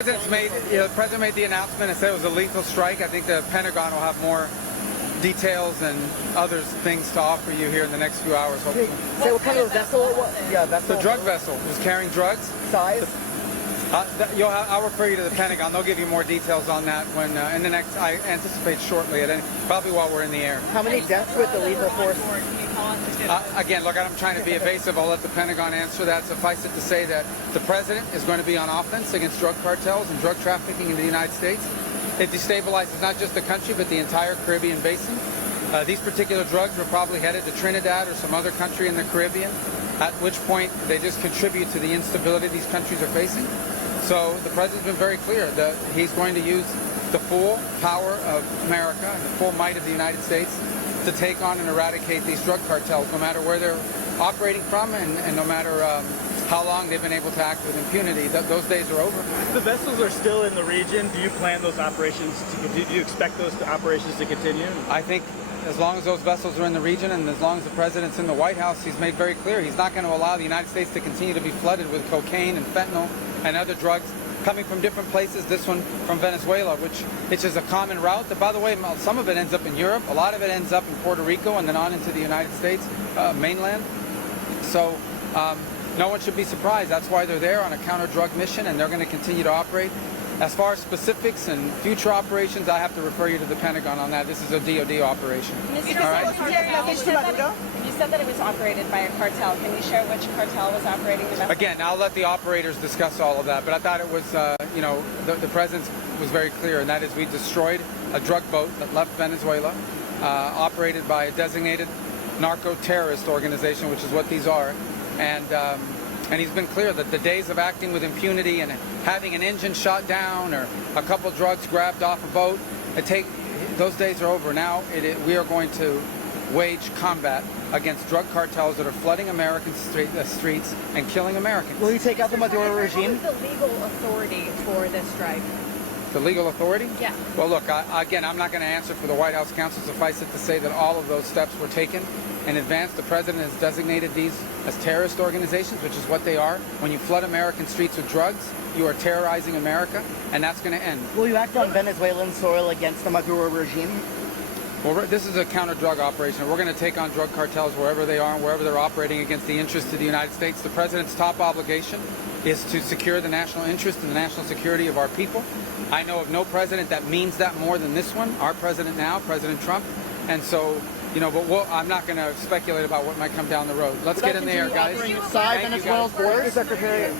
The president made the announcement and said it was a lethal strike. I think the Pentagon will have more details and other things to offer you here in the next few hours, hopefully. Say what kind of vessel it was? Yeah, vessel. The drug vessel was carrying drugs. Size? I'll refer you to the Pentagon. They'll give you more details on that when in the next. I anticipate shortly, probably while we're in the air. How many deaths with the lethal force? Again, look, I'm trying to be evasive. I'll let the Pentagon answer that. Suffice it to say that the president is going to be on offense against drug cartels and drug trafficking in the United States. It destabilizes not just the country, but the entire Caribbean basin. These particular drugs were probably headed to Trinidad or some other country in the Caribbean, at which point they just contribute to the instability these countries are facing. So the president's been very clear that he's going to use the full power of America and the full might of the United States to take on and eradicate these drug cartels, no matter where they're operating from and no matter how long they've been able to act with impunity. Those days are over. The vessels are still in the region. Do you plan those operations to continue? Do you expect those operations to continue? I think as long as those vessels are in the region and as long as the president's in the White House, he's made very clear he's not going to allow the United States to continue to be flooded with cocaine and fentanyl and other drugs coming from different places, this one from Venezuela, which is a common route. But by the way, some of it ends up in Europe, a lot of it ends up in Puerto Rico and then on into the United States mainland. So no one should be surprised. That's why they're there on a counter-drug mission and they're going to continue to operate. As far as specifics and future operations, I have to refer you to the Pentagon on that. This is a DoD operation. All right? You said that it was operated by a cartel. Can you share which cartel was operating the vessel? Again, I'll let the operators discuss all of that, but I thought it was, the president was very clear, and that is we destroyed a drug boat that left Venezuela, operated by a designated narco-terrorist organization, which is what these are, and he's been clear that the days of acting with impunity and having an engine shot down or a couple drugs grabbed off a boat, those days are over. Now we are going to wage combat against drug cartels that are flooding American streets and killing Americans. Will you take out the Maduro regime? What is the legal authority for this strike? The legal authority? Yeah. Well, look, again, I'm not going to answer for the White House counsel. Suffice it to say that all of those steps were taken in advance. The president has designated these as terrorist organizations, which is what they are. When you flood American streets with drugs, you are terrorizing America, and that's going to end. Will you act on Venezuelan soil against the Maduro regime? Well, this is a counter-drug operation. We're going to take on drug cartels wherever they are and wherever they're operating against the interests of the United States. The president's top obligation is to secure the national interest and the national security of our people. I know of no president that means that more than this one, our president now, President Trump. And so, but I'm not going to speculate about what might come down the road. Let's get in there, guys. Inside Venezuela's borders, Secretary.